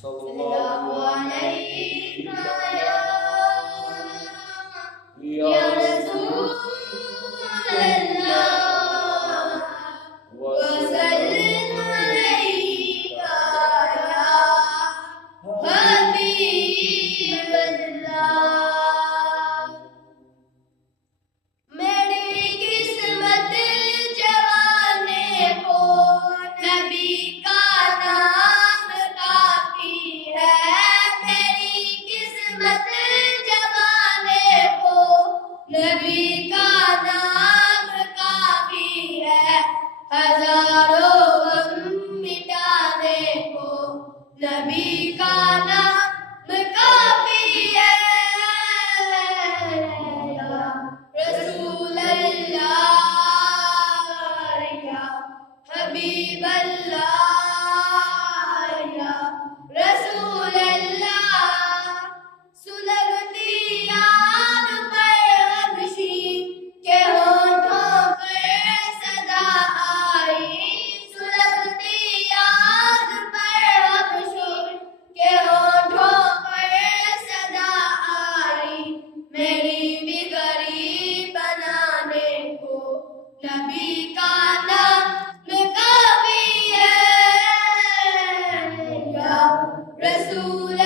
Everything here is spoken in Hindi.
सल्लल्लाहु अलैहि या रसूल अल्लाह व सल्लम अलैका या हबीब अल्लाह। मेरी किस्मत जवाने को नबी का नाम काफी है। मेरी किस्मत जवाने को नबी का नाम काफी है। हजारों गम मिटाने को नबी का नाम काफी है। या रसूल अल्लाह या हबीब अल्लाह या रसूल अल्लाह। सुलगती याद पर हबशी के होठों पर सदा आई। सुलगती याद पर हबशी के होठों पर सदा आई। मेरी बिगड़ी बनाने को नबी का नाम काफी है। या रसूल